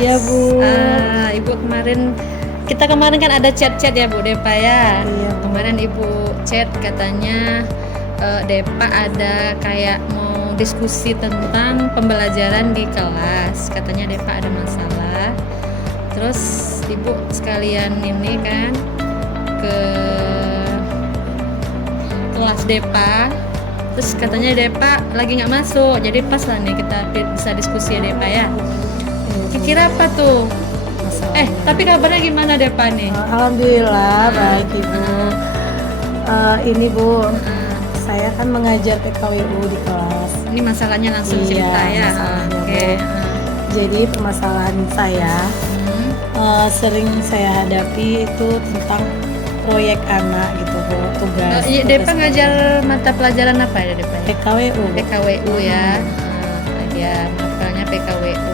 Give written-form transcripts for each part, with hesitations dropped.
Iya Bu. Ibu kita kemarin kan ada chat-chat ya Bu Depa ya. Iya, Bu. Kemarin Ibu chat katanya Depa ada kayak mau diskusi tentang pembelajaran di kelas. Katanya Depa ada masalah. Terus Ibu sekalian ini kan ke kelas Depa. Terus katanya Depa lagi nggak masuk. Jadi pas lah nih kita bisa diskusi ya Depa ya. Kira apa tuh? Tapi kabarnya gimana Depa nih? Alhamdulillah baik Ibu. Ini Bu, saya kan mengajar PKWU di kelas. Ini masalahnya langsung Iya, cerita ya. masalahnya, Oke. Jadi permasalahan saya sering saya hadapi itu tentang proyek anak gitu Bu, tugas. Iya, Depa ngajar mata pelajaran apa ya Depa? PKWU. PKWU ya. Ya, mapelnya PKWU.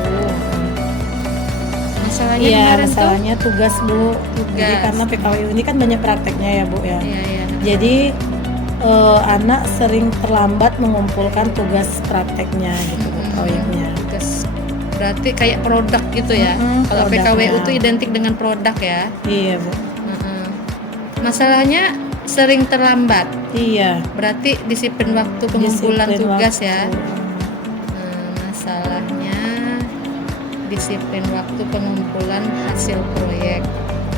Masalahnya Iya, kemarin masalahnya tugas Bu. Jadi Tugas. karena PKWU ini kan banyak prakteknya ya Bu ya. tuh. Iya. Jadi anak sering terlambat mengumpulkan tugas prakteknya gitu Bu, proyeknya. Tugas. Berarti kayak produk gitu ya. Kalau produknya. PKWU itu identik dengan produk ya. Iya Bu. Masalahnya sering terlambat. Iya. Berarti disiplin waktu pengumpulan Disiplin tugas waktu. ya. Masalahnya disiplin waktu pengumpulan hasil proyek.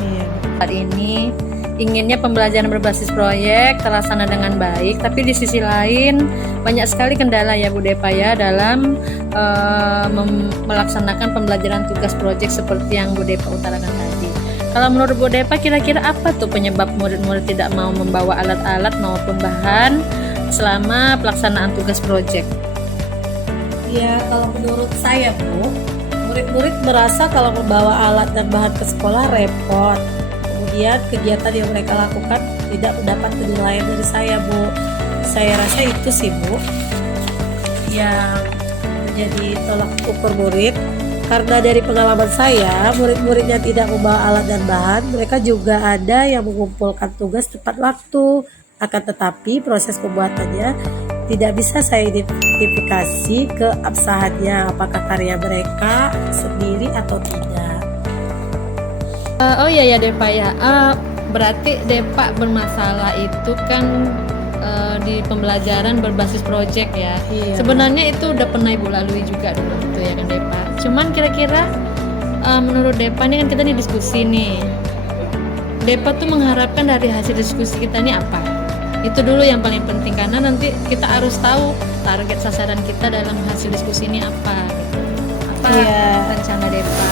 Iya. Saat ini inginnya pembelajaran berbasis proyek terlaksana dengan baik, tapi di sisi lain banyak sekali kendala ya Bu Depa ya dalam melaksanakan pembelajaran tugas proyek seperti yang Bu Depa utarakan tadi. Kalau menurut Bu Depa kira-kira apa tuh penyebab murid-murid tidak mau membawa alat-alat maupun bahan selama pelaksanaan tugas proyek? Ya, kalau menurut saya Bu, murid-murid merasa kalau membawa alat dan bahan ke sekolah repot. Kemudian kegiatan yang mereka lakukan tidak mendapat penilaian dari saya Bu. Saya rasa itu sih Bu yang menjadi tolak ukur murid. Karena dari pengalaman saya, murid-muridnya tidak membawa alat dan bahan, mereka juga ada yang mengumpulkan tugas tepat waktu. Akan tetapi proses pembuatannya tidak bisa saya identifikasi keabsahannya, apakah karya mereka sendiri atau tidak. Oh iya ya Depa ya. Berarti Depa bermasalah itu kan di pembelajaran berbasis proyek ya. Iya. Sebenarnya itu udah pernah Ibu lalui juga dulu gitu ya kan Depa. Cuman kira-kira menurut Depa ini kan kita nih diskusi nih. Depa tuh mengharapkan dari hasil diskusi kita ini apa? Itu dulu yang paling penting karena nanti kita harus tahu target sasaran kita dalam hasil diskusi ini apa. Apa rencana Depa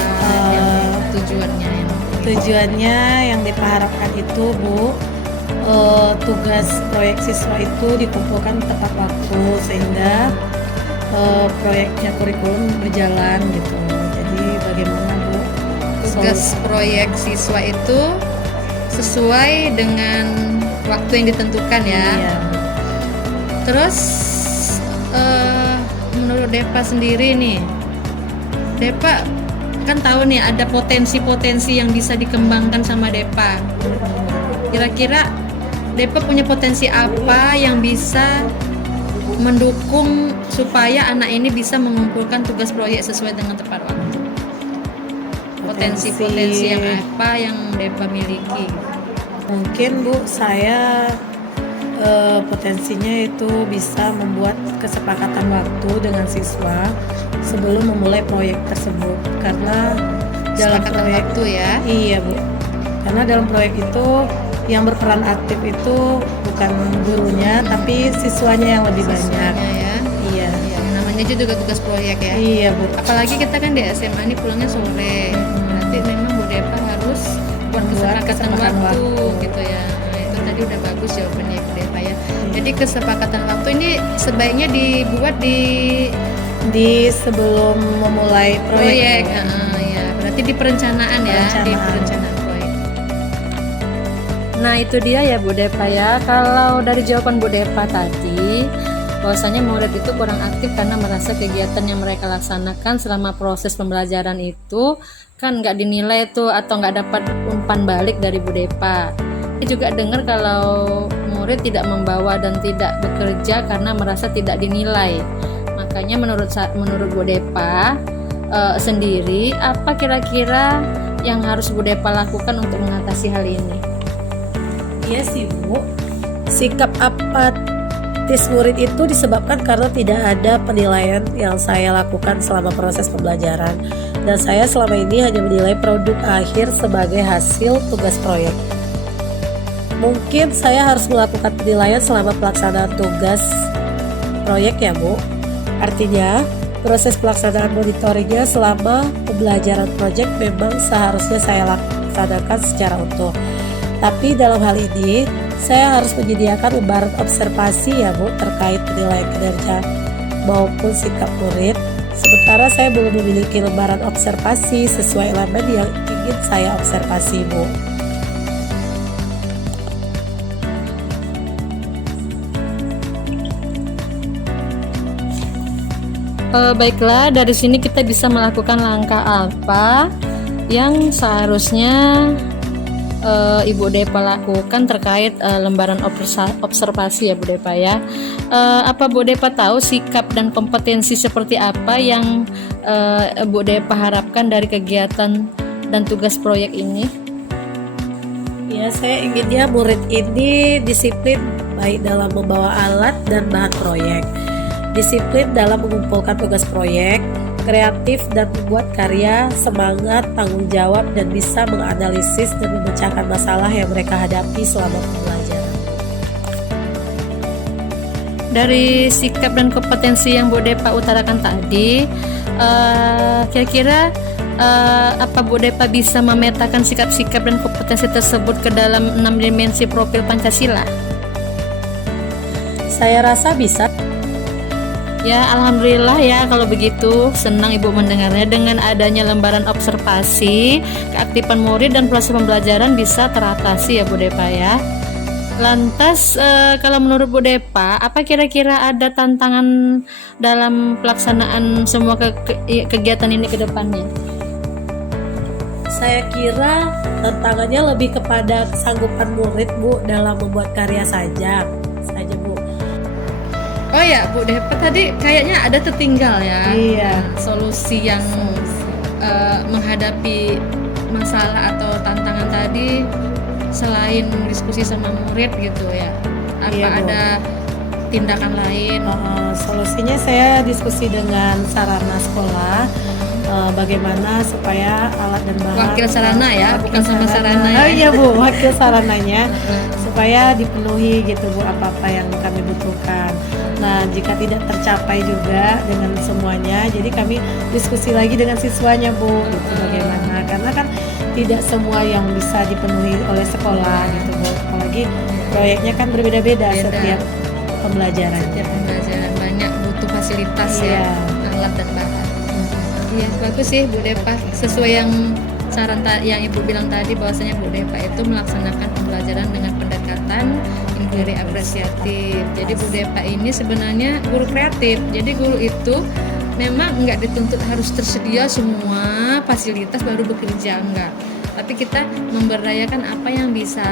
yang tujuannya yang Tujuannya yang diharapkan itu Bu, tugas proyek siswa itu dikumpulkan tepat waktu sehingga proyeknya kurikulum berjalan gitu. Jadi bagaimana Bu? tugas proyek siswa itu sesuai dengan waktu yang ditentukan ya. Iya. Terus menurut Depa sendiri nih, Depa kan tahu nih ada potensi-potensi yang bisa dikembangkan sama Depa. Kira-kira Depa punya potensi apa yang bisa mendukung supaya anak ini bisa mengumpulkan tugas proyek sesuai dengan tepat waktu? Potensi-potensi yang apa yang Depa miliki? Mungkin Bu, saya potensinya itu bisa membuat kesepakatan waktu dengan siswa sebelum memulai proyek tersebut. Karena dalam Kesepakatan proyek waktu ya. Iya Bu, karena dalam proyek itu yang berperan aktif itu bukan gurunya tapi siswanya yang lebih banyak. Siswanya ya. Iya. Ya, namanya juga tugas proyek ya. Iya Bu. Apalagi kita kan di SMA ini pulangnya sore. Berarti memang Bu Depa harus buat kesepakatan waktu gitu ya. Nah, itu tadi udah bagus jawabannya Bu Depa ya. Jadi kesepakatan waktu ini sebaiknya dibuat di sebelum memulai proyek. proyek. Ya, berarti di perencanaan ya, di perencanaan proyek. Nah, itu dia ya Bu Depa ya. Kalau dari jawaban Bu Depa tadi, bahwasanya murid itu kurang aktif karena merasa kegiatan yang mereka laksanakan selama proses pembelajaran itu kan nggak dinilai tuh atau nggak dapat umpan balik dari Bu Depa. Saya juga dengar kalau murid tidak membawa dan tidak bekerja karena merasa tidak dinilai. Makanya menurut Bu Depa sendiri, apa kira-kira yang harus Bu Depa lakukan untuk mengatasi hal ini? Iya sih Bu, sikap apatis murid itu disebabkan karena tidak ada penilaian yang saya lakukan selama proses pembelajaran, dan saya selama ini hanya menilai produk akhir sebagai hasil tugas proyek. Mungkin saya harus melakukan penilaian selama pelaksanaan tugas proyek ya Bu. Artinya proses pelaksanaan monitoringnya selama pembelajaran proyek memang seharusnya saya laksanakan secara utuh. Tapi dalam hal ini saya harus menyediakan lembaran observasi ya Bu terkait penilaian kinerja maupun sikap murid. Sementara saya belum memiliki lembaran observasi sesuai elemen yang ingin saya observasi Bu. Baiklah, dari sini kita bisa melakukan langkah apa yang seharusnya Ibu Depa lakukan terkait lembaran observasi ya Bu Depa ya. Apa Bu Depa tahu sikap dan kompetensi seperti apa yang Bu Depa harapkan dari kegiatan dan tugas proyek ini? Ya, saya inginnya murid ini disiplin baik dalam membawa alat dan bahan proyek, disiplin dalam mengumpulkan tugas proyek, kreatif dan membuat karya, semangat, tanggung jawab, dan bisa menganalisis dan memecahkan masalah yang mereka hadapi selama pembelajaran. Dari sikap dan kompetensi yang Bu Depa utarakan tadi, kira-kira apa Bu Depa bisa memetakan sikap-sikap dan kompetensi tersebut ke dalam 6 dimensi profil Pancasila? Saya rasa bisa. Ya, alhamdulillah ya kalau begitu. Senang Ibu mendengarnya. Dengan adanya lembaran observasi, keaktifan murid dan proses pembelajaran bisa teratasi ya Bu Depa ya. Lantas kalau menurut Bu Depa, apa kira-kira ada tantangan dalam pelaksanaan semua kegiatan ini ke depannya? Saya kira tantangannya lebih kepada kesanggupan murid Bu dalam membuat karya saja Bu. Oh ya Bu Depa, tadi kayaknya ada tertinggal ya. Iya. Solusi yang menghadapi masalah atau tantangan tadi selain diskusi sama murid gitu ya. Apa Iya, Bu. ada tindakan lain? Solusinya saya diskusi dengan sarana sekolah, bagaimana supaya alat dan bahan Wakil sarana ya, bukan sama sarana ya. Oh iya Bu, wakil sarananya supaya dipenuhi gitu Bu apa-apa yang kami butuhkan. Nah, jika tidak tercapai juga dengan semuanya, jadi kami diskusi lagi dengan siswanya Bu, gitu bagaimana? Karena kan tidak semua yang bisa dipenuhi oleh sekolah gitu Bu. Apalagi proyeknya kan berbeda-beda setiap pembelajaran. Setiap pembelajaran banyak butuh fasilitas Iya. ya, alat dan bahan. Iya, bagus sih Bu Depa. Sesuai yang saran yang Ibu bilang tadi, bahwasanya Bu Depa itu melaksanakan pembelajaran dengan pendekatan inquiry apresiatif. Jadi Bu Depa ini sebenarnya guru kreatif. Jadi guru itu memang nggak dituntut harus tersedia semua fasilitas baru bekerja, enggak. Tapi kita memberdayakan apa yang bisa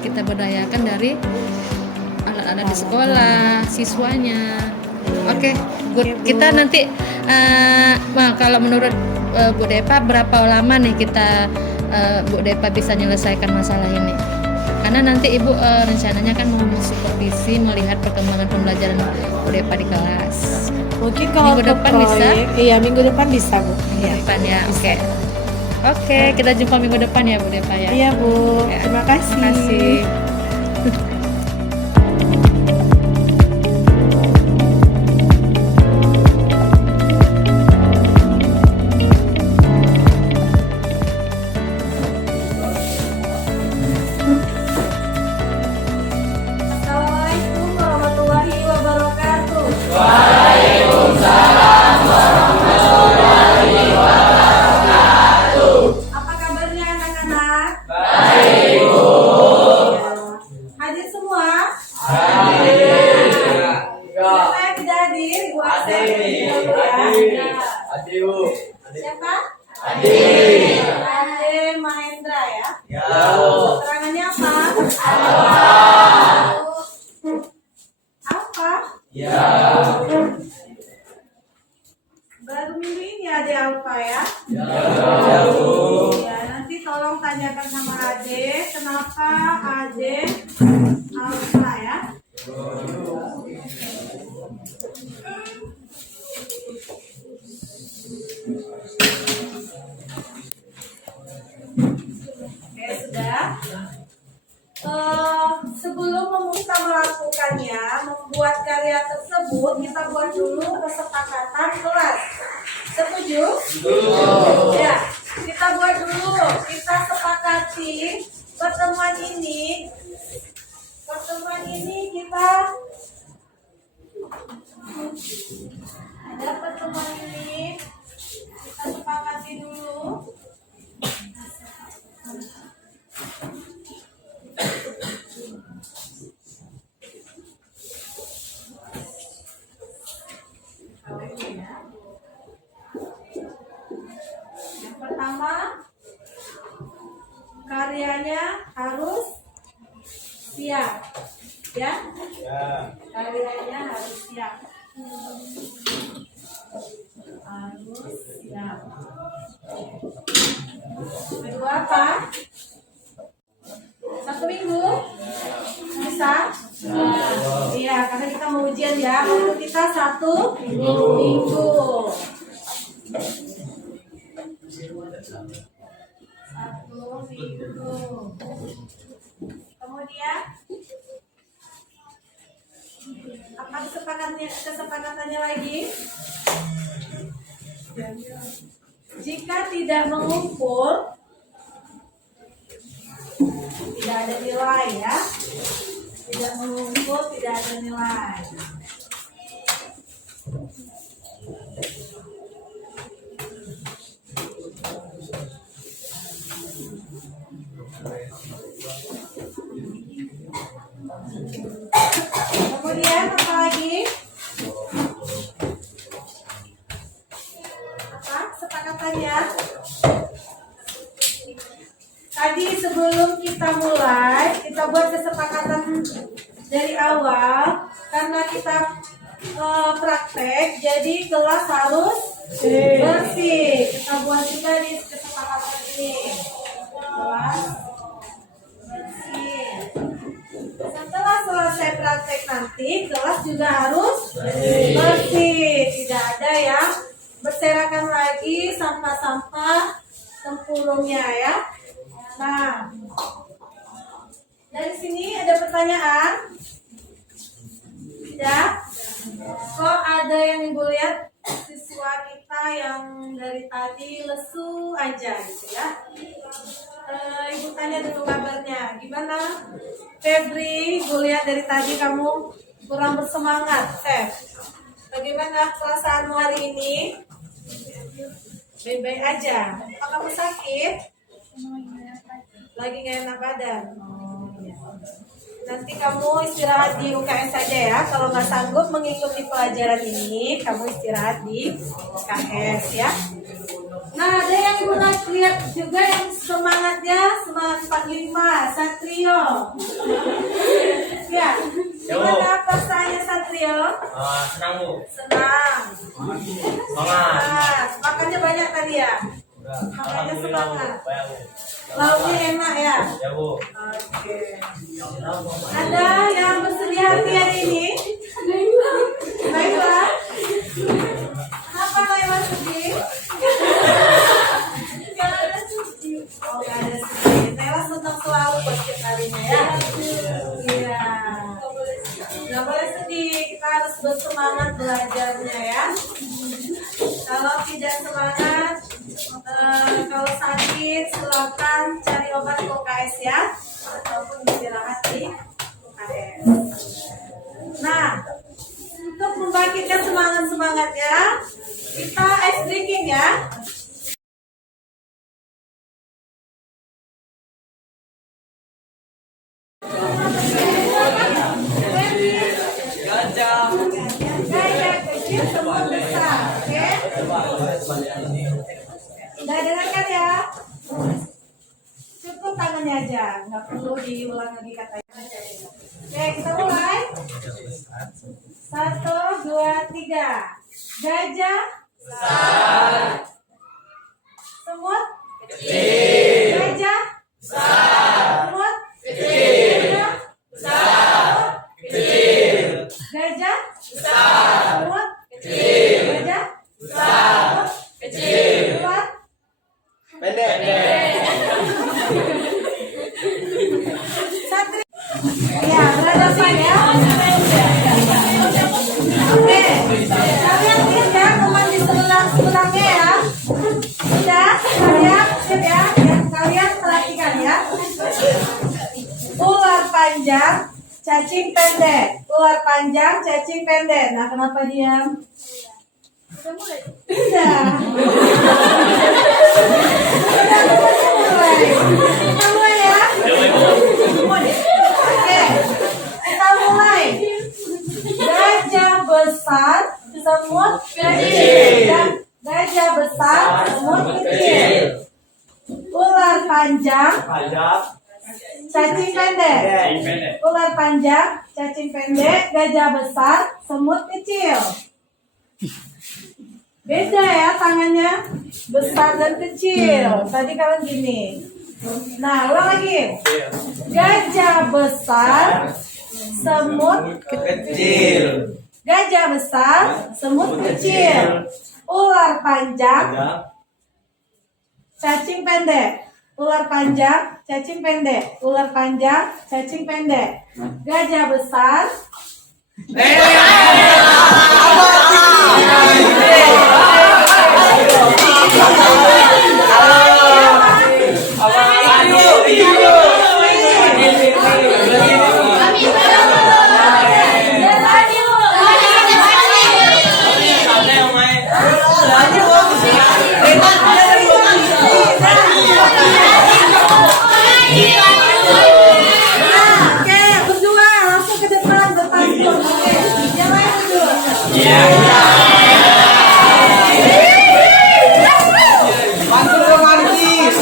kita berdayakan dari alat-alat di sekolah, siswanya. Oke, good. Kita nanti kalau menurut Bu Depa berapa lama nih kita Bu Depa bisa menyelesaikan masalah ini? Karena nanti Ibu rencananya kan mau supervisi melihat perkembangan pembelajaran Bu Depa di kelas. Mungkin kalau Minggu depan proyek, bisa? Iya, minggu depan bisa Bu. Minggu depan ya. Oke, kita jumpa minggu depan ya Bu Depa ya. Iya Bu, Ya, terima kasih. Terima kasih. Assalamualaikum warahmatullahi wabarakatuh. Apa kabarnya anak-anak? Baik, Bu. Hadir semua? Hadir. Siapa yang tidak hadir? Ibu Asep. Hadir, Bu. Siapa? Hadir. Hadir Mahendra ya? Ya. Keterangannya apa? Apa? Ya. Baru minggu ini ada apa? Ya, nanti tolong tanyakan sama Ade, kenapa Ade alfa ya? Oke, sudah. Sebelum kita melakukannya, membuat karya tersebut, kita buat dulu kesepakatan kelas. Setuju? Ya, kita buat dulu. Kita sepakati pertemuan ini kita ada pertemuan ini kita sepakati dulu. Yang pertama, karyanya harus siap, ya? Karyanya harus siap. Harus siap. Kedua apa? 1 minggu bisa? Iya, karena kita mau ujian ya. Waktu kita 1 minggu. 1 minggu. Kemudian apa kesepakatannya lagi? Jika tidak mengumpul, tidak ada nilai ya. Tidak mengumpul, tidak ada nilai. Kemudian apa lagi? Apa kesepakatannya? Tadi sebelum kita mulai, kita buat kesepakatan dari awal karena kita praktek, jadi kelas harus bersih. Kita buat juga di kesepakatan ini. Kelas bersih. Setelah selesai praktek nanti, kelas juga harus bersih. Tidak ada yang berserakan lagi sampah-sampah tempurungnya ya. Nah, dari sini ada pertanyaan? Tidak? Kok ada yang ibu lihat siswa kita yang dari tadi lesu aja gitu ya? Ibu tanya dulu kabarnya, gimana? Febri, ibu lihat dari tadi kamu kurang bersemangat, bagaimana perasaanmu hari ini? Baik-baik aja. Apa kamu sakit? Lagi nggak enak badan. Oh, iya. Nanti kamu istirahat di UKS saja ya. Kalau nggak sanggup mengikuti pelajaran ini, kamu istirahat di UKS ya. Nah, ada yang ibu lihat juga yang semangatnya semangat 45, Satrio. Ya, gimana perasaannya Satrio? Senang Bu. Senang. Semangat. Makannya banyak tadi ya? Makannya semangat. Lauknya enak ya? Ya Bu. Oke. Ada yang bersedia hati hari ini? Baiklah. Kenapa Naila sedih? Gak ada sedih. Oh, gak ada sedih. Naila senang selalu buat setiap harinya ya? Iya. Gak boleh sedih. Kita harus bersemangat belajarnya ya. Kalau tidak semangat, kalau sakit silakan cari obat ke UKS ya, ataupun istirahat di UKS. Nah, untuk membangkitkan semangatnya, kita ice breaking ya. Gajah kecil semua besar, oke? Udah dengarkan ya? Cukup tangannya aja, nggak perlu diulang lagi katanya. Oke, kita mulai. 1, 2, 3. Gajah besar. Gajah semut kecil. Gajah semut kecil. Gajah semut kecil. Luar Pendek. Satri. Ya, berhadapan ya. Oke. Kalian lihat ya teman di sebelahnya ya. Sudah, kalian siap ya. Kalian perhatikan ya. Ular panjang, cacing pendek. Ular panjang, cacing pendek. Nah, kenapa diam? Sudah. Sudah mulai. Kita mulai ya. Oke. Kita mulai. Gajah besar, semut kecil. Gajah besar, semut kecil. Ular panjang, cacing pendek. Ular panjang, cacing pendek. Gajah besar, semut kecil. Beda ya tangannya, besar dan kecil. Tadi kalian gini. Nah, ulang lagi. Gajah besar, semut Kecil. Gajah besar, semut kecil. Ular panjang, cacing pendek. Ular panjang, cacing pendek. Ular panjang, cacing pendek. Gajah besar. Oke, berdua langsung ke depan berpantun. Oke, yang lain berdua. Pantun romantis.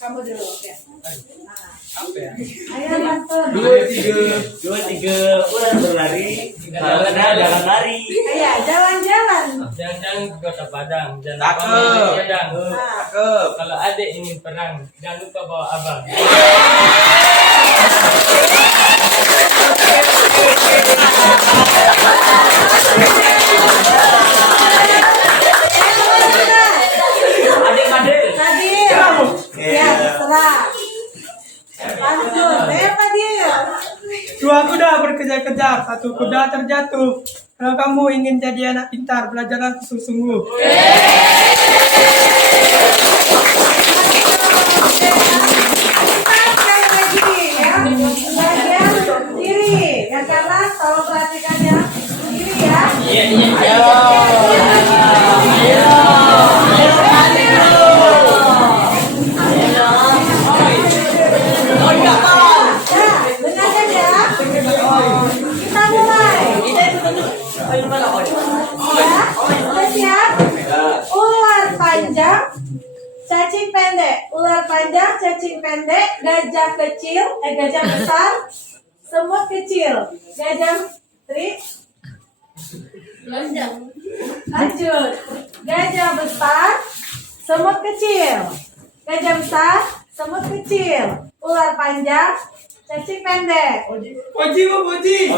Kamu dulu. Oke. Ayo pantun. Dua tiga ular berlari. Kalau ada jalan lari. Ayo jalan-jalan. Jangan juga ke Padang, jangan Cakep. lupa main Padang. Cakep. Kalau adik ingin perang, jangan lupa bawa abang. Adik-adik. Tadi. Ya, terserah. Pantun. Fadil. Dua kuda berkejar-kejar, satu kuda terjatuh. Kalau kamu ingin jadi anak pintar, belajarlah sungguh-sungguh. Sekali lagi ya. Bagian kiri. Yang kanan tolong perhatikan yang kiri ya. Ya, dengarkan ya. Kita mulai. Ya, sudah siap? Ular panjang, cacing pendek. Ular panjang, cacing pendek. Gajah kecil, gajah besar, semut kecil. Gajah lanjut. Gajah besar, semut kecil. Gajah besar, semut kecil. Ular panjang, cacing pendek. Puji, Bu, puji.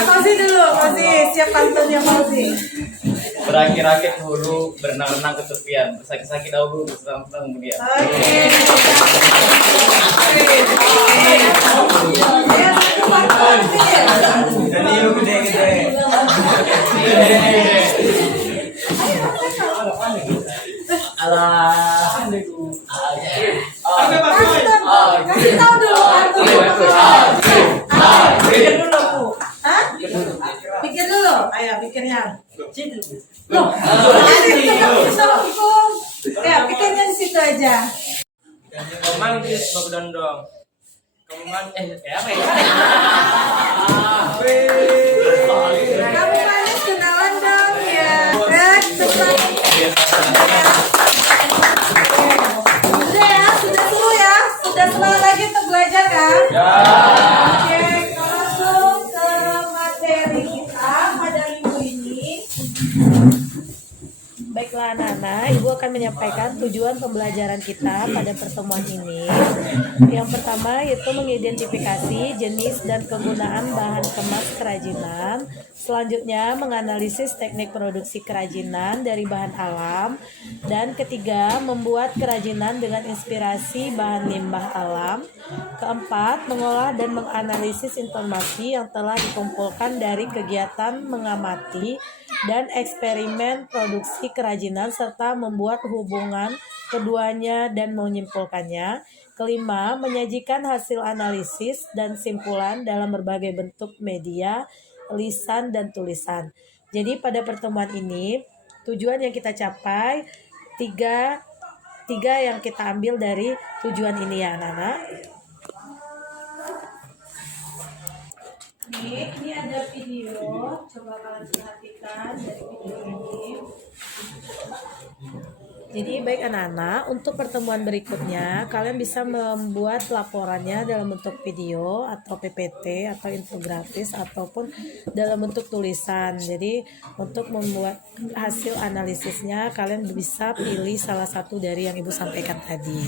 Fauzi dulu, Fauzi, siap pantunnya Fauzi. Berakit-rakit hulu, berenang-renang ke tepian. Bersakit-sakit dahulu, bersenang-senang kemudian. Oke. Ya, satu pantun. Jadi yuk gede-gede. Alah. Pantun. Kasih tahu dulu pantun. Pikir dulu, Bu. Hah? Pikir dulu. Ayo, pikirnya. Loh, ya, pikirnya di situ aja. Kemanggis bagdondong, apa ya? Kamu manis kenalan dong ya. Sudah ya, sudah seru ya. Sudah semangat lagi untuk belajar kan? Oke, kita langsung ke materi kita pada minggu ini. Baiklah anak-anak, Ibu akan menyampaikan tujuan pembelajaran kita pada pertemuan ini. Yang pertama yaitu mengidentifikasi jenis dan kegunaan bahan kemas kerajinan. Selanjutnya menganalisis teknik produksi kerajinan dari bahan alam. Dan ketiga, membuat kerajinan dengan inspirasi bahan limbah alam. Keempat, mengolah dan menganalisis informasi yang telah dikumpulkan dari kegiatan mengamati dan eksperimen produksi kerajinan serta membuat hubungan keduanya dan menyimpulkannya. Kelima, menyajikan hasil analisis dan simpulan dalam berbagai bentuk media, lisan dan tulisan. Jadi pada pertemuan ini tujuan yang kita capai tiga yang kita ambil dari tujuan ini ya anak-anak. Ini ada video, coba kalian perhatikan dari video ini. Jadi baik anak-anak, untuk pertemuan berikutnya kalian bisa membuat laporannya dalam bentuk video atau PPT atau infografis ataupun dalam bentuk tulisan. Jadi untuk membuat hasil analisisnya kalian bisa pilih salah satu dari yang Ibu sampaikan tadi.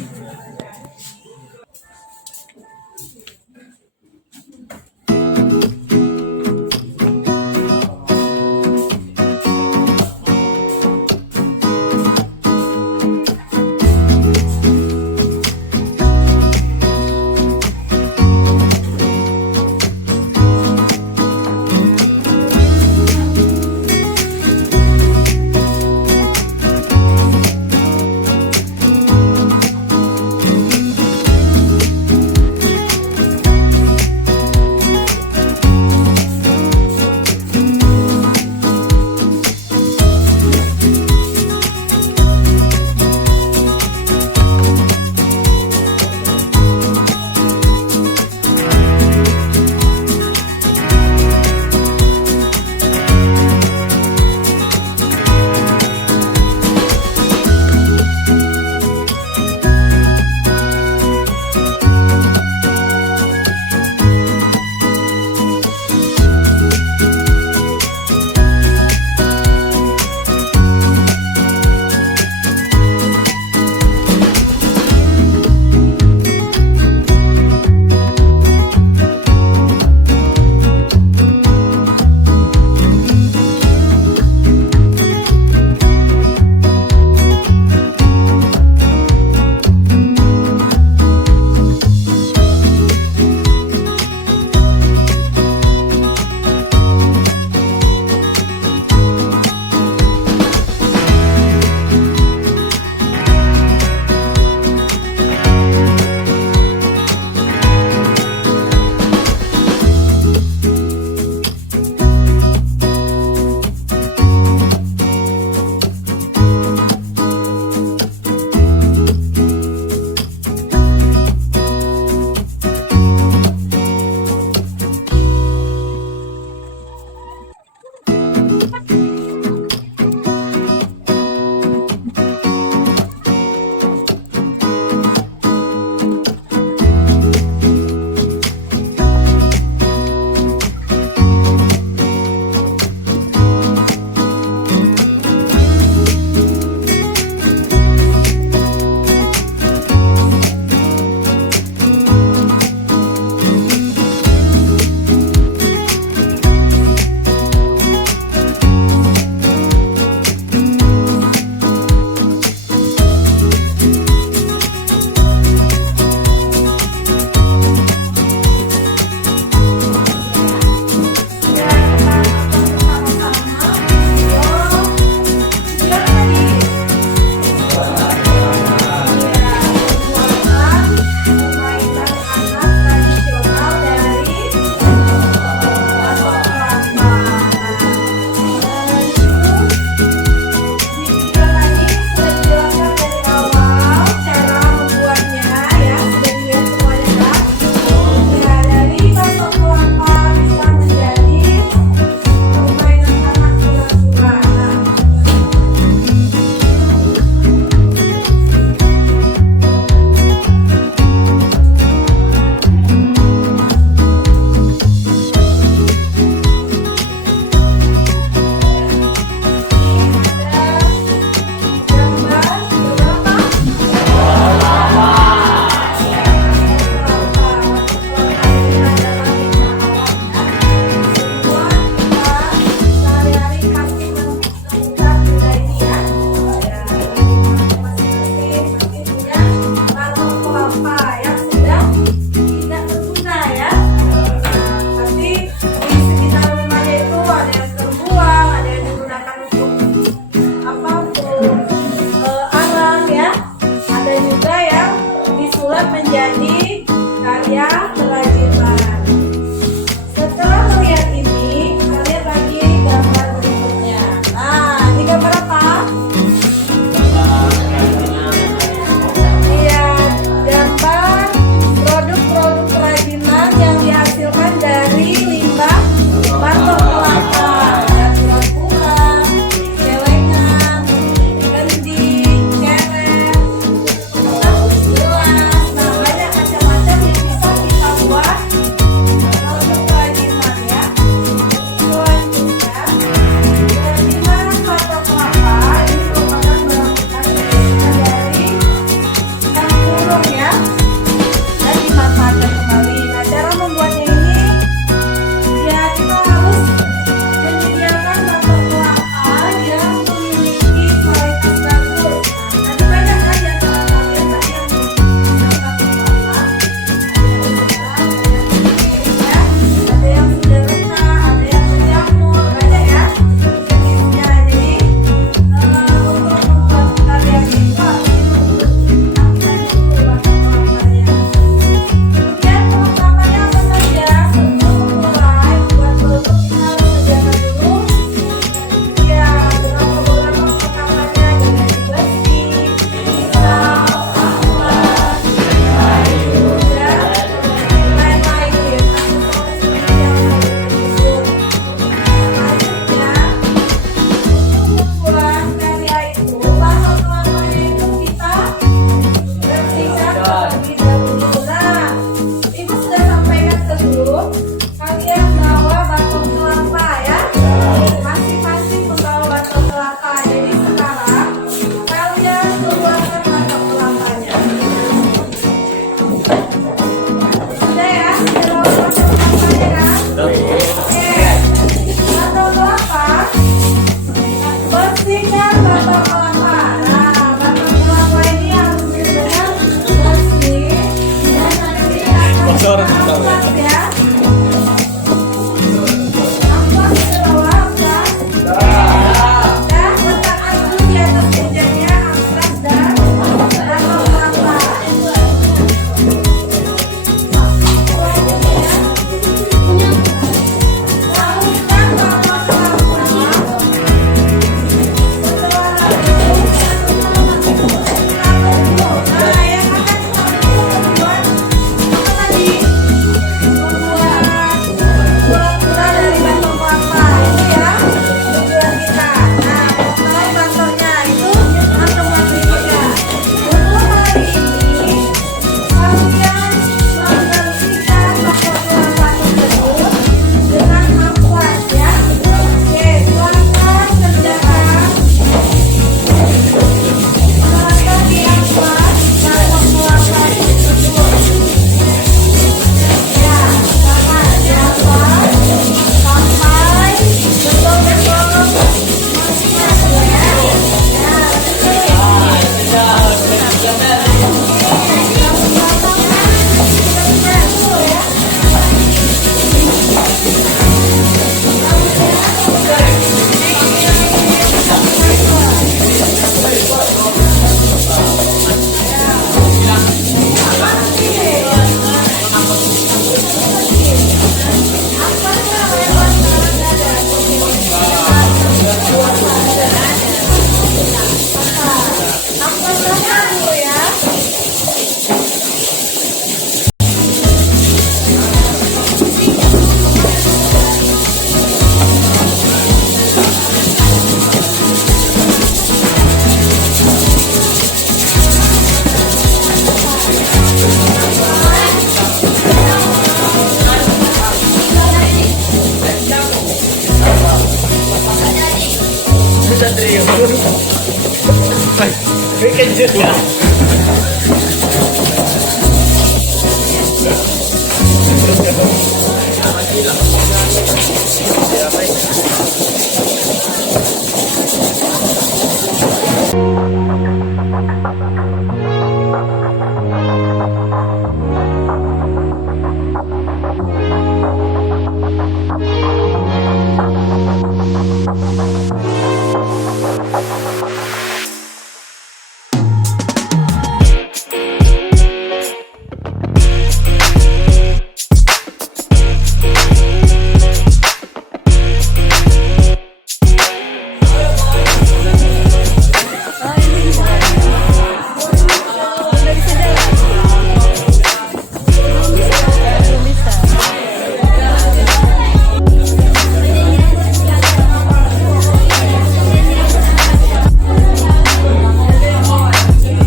lanjut ya.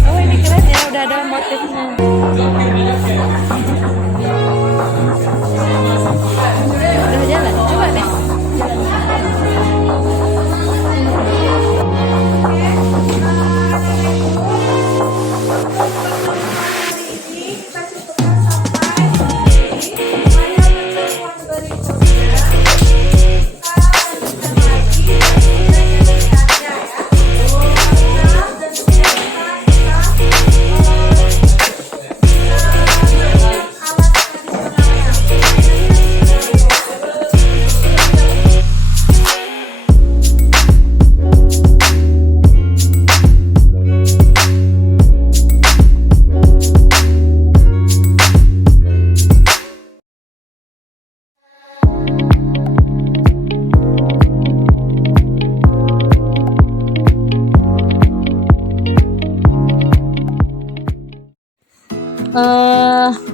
Oh ini keren ya, udah ada motifnya. Udah jalan, coba deh.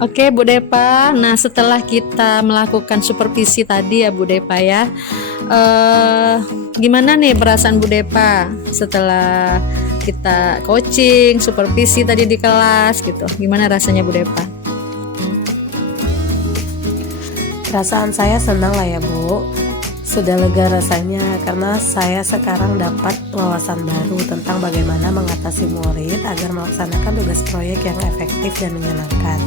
Oke Bu Depa, nah setelah kita melakukan supervisi tadi ya Bu Depa ya, gimana nih perasaan Bu Depa setelah kita coaching, supervisi tadi di kelas gitu, gimana rasanya Bu Depa? Perasaan saya senang lah ya Bu, sudah lega rasanya karena saya sekarang dapat wawasan baru tentang bagaimana mengatasi murid agar melaksanakan tugas proyek yang efektif dan menyenangkan.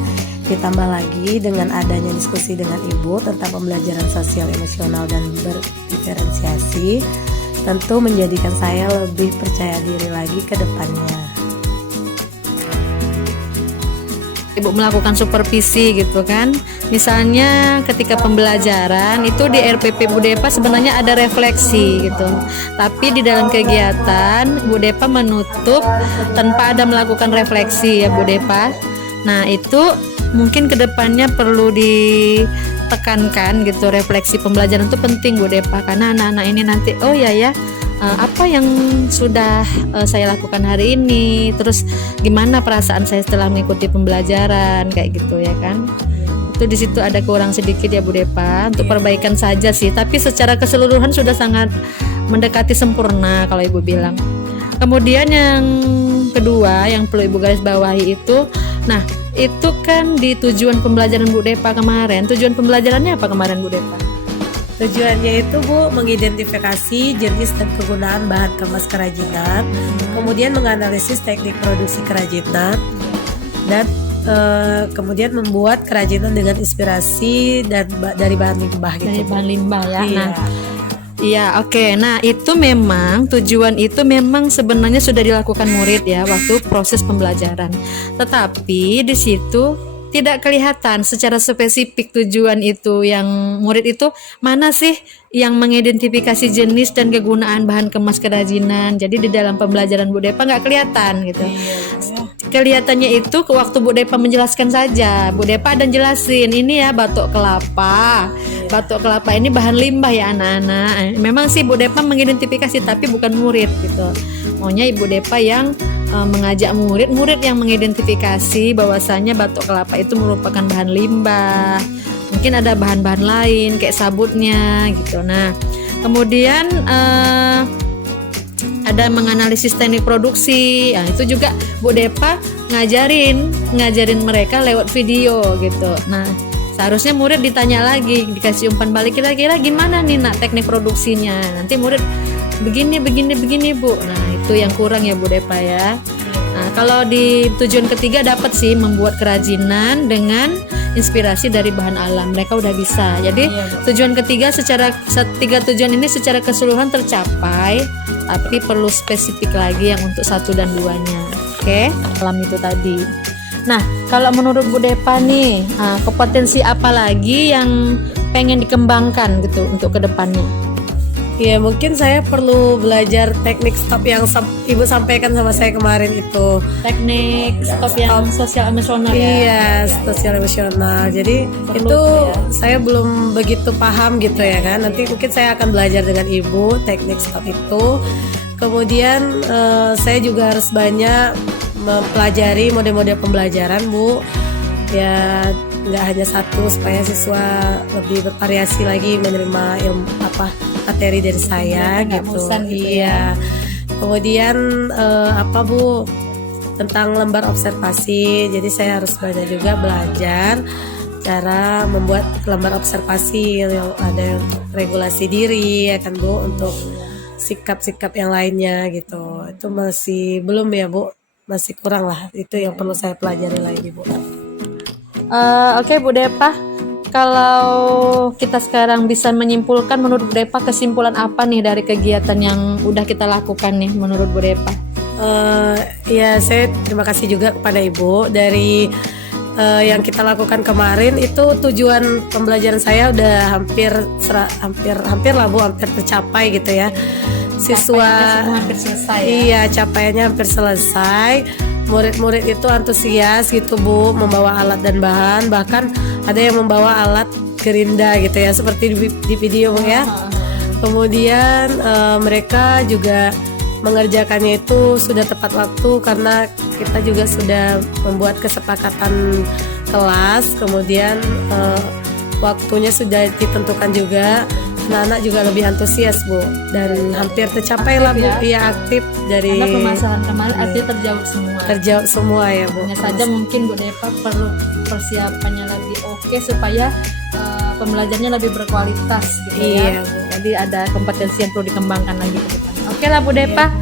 Ditambah lagi dengan adanya diskusi dengan Ibu tentang pembelajaran sosial emosional dan berdiferensiasi, tentu menjadikan saya lebih percaya diri lagi ke depannya. Ibu melakukan supervisi gitu kan, misalnya ketika pembelajaran itu di RPP Bu Depa sebenarnya ada refleksi gitu, tapi di dalam kegiatan Bu Depa menutup tanpa ada melakukan refleksi ya Bu Depa. Nah itu mungkin kedepannya perlu ditekankan gitu, refleksi pembelajaran itu penting Bu Depa, karena anak-anak ini nanti oh ya apa yang sudah saya lakukan hari ini, terus gimana perasaan saya setelah mengikuti pembelajaran kayak gitu ya kan. Itu di situ ada kurang sedikit ya Bu Depa, untuk perbaikan saja sih, tapi secara keseluruhan sudah sangat mendekati sempurna kalau Ibu bilang. Kemudian yang kedua yang perlu Ibu garis bawahi itu, nah itu kan di tujuan pembelajaran Bu Depa kemarin, tujuan pembelajarannya apa kemarin Bu Depa? Tujuannya itu Bu, mengidentifikasi jenis dan kegunaan bahan kemas kerajinan, kemudian menganalisis teknik produksi kerajinan, dan kemudian membuat kerajinan dengan inspirasi dan dari bahan limbah gitu. Dari bahan limbah ya. Iya. Nah, iya oke. Nah itu memang tujuan itu memang sebenarnya sudah dilakukan murid ya waktu proses pembelajaran. Tetapi di situ tidak kelihatan secara spesifik tujuan itu, yang murid itu mana sih yang mengidentifikasi jenis dan kegunaan bahan kemas kerajinan. Jadi di dalam pembelajaran Bu Depa nggak kelihatan gitu. Kelihatannya itu ke waktu Bu Depa menjelaskan saja. Bu Depa dan jelasin ini ya batok kelapa. Batok kelapa ini bahan limbah ya anak-anak. Memang sih Bu Depa mengidentifikasi tapi bukan murid gitu. Maunya Ibu Depa yang mengajak murid yang mengidentifikasi bahwasanya batok kelapa itu merupakan bahan limbah. Mungkin ada bahan-bahan lain kayak sabutnya gitu. Nah, kemudian ada menganalisis teknik produksi. Nah, itu juga Bu Depa ngajarin mereka lewat video gitu. Nah, seharusnya murid ditanya lagi, dikasih umpan balik, kira-kira gimana nih nak teknik produksinya. Nanti murid begini Bu. Nah, itu yang kurang ya Bu Depa ya. Nah, kalau di tujuan ketiga dapat sih membuat kerajinan dengan inspirasi dari bahan alam. Mereka udah bisa. Jadi tujuan ketiga tiga tujuan ini secara keseluruhan tercapai, tapi perlu spesifik lagi yang untuk 1 dan 2-nya. Oke, alam itu tadi. Nah, kalau menurut Bu Depa nih, kompetensi apa lagi yang pengen dikembangkan gitu untuk kedepannya? Ya mungkin saya perlu belajar teknik stop yang Ibu sampaikan sama saya kemarin itu. Teknik stop yang sosial emosional ya. Iya, sosial emosional. Jadi itu saya belum begitu paham gitu ya kan. Nanti mungkin saya akan belajar dengan Ibu teknik stop itu. Kemudian saya juga harus banyak mempelajari mode-mode pembelajaran, Bu. Ya nggak hanya satu, supaya siswa lebih bervariasi lagi menerima ilmu materi dari saya gitu. Iya. Kemudian Bu, tentang lembar observasi. Jadi saya harus banyak juga belajar cara membuat lembar observasi yang ada untuk regulasi diri ya kan Bu, untuk sikap-sikap yang lainnya gitu. Itu masih belum ya Bu, masih kurang lah. Itu yang perlu saya pelajari lagi Bu. Oke, Bu Depa, kalau kita sekarang bisa menyimpulkan, menurut Bu Depa kesimpulan apa nih dari kegiatan yang udah kita lakukan nih menurut Bu Depa? Ya saya terima kasih juga kepada Ibu dari yang kita lakukan kemarin. Itu tujuan pembelajaran saya udah hampir lah Bu, hampir tercapai gitu ya. Siswa hampir selesai ya? Iya, capaiannya hampir selesai. Murid-murid itu antusias gitu Bu, membawa alat dan bahan, bahkan ada yang membawa alat gerinda gitu ya, seperti di video ya. Kemudian mereka juga mengerjakannya itu sudah tepat waktu, karena kita juga sudah membuat kesepakatan kelas. Kemudian waktunya sudah ditentukan juga. Anak-anak juga lebih antusias Bu, dan hampir tercapai lah Bu, ya aktif dari. Karena permasalahan kemarin artinya terjawab semua ya Bu. Hanya saja mungkin Bu Depa perlu persiapannya lebih oke supaya pembelajarannya lebih berkualitas gitu ya. Jadi ada kompetensi yang perlu dikembangkan lagi ke depan. Oke lah Bu Depa.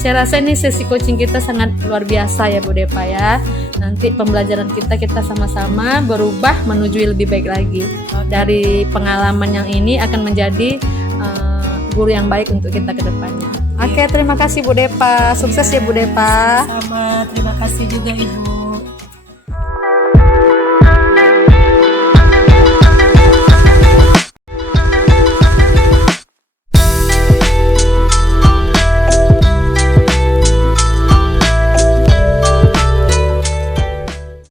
Saya rasa ini sesi coaching kita sangat luar biasa ya Bu Depa ya. Nanti pembelajaran kita sama-sama berubah menuju lebih baik lagi. Dari pengalaman yang ini akan menjadi guru yang baik untuk kita ke depannya. Oke, terima kasih Bu Depa. Sukses ya Bu Depa. Sama, terima kasih juga Ibu.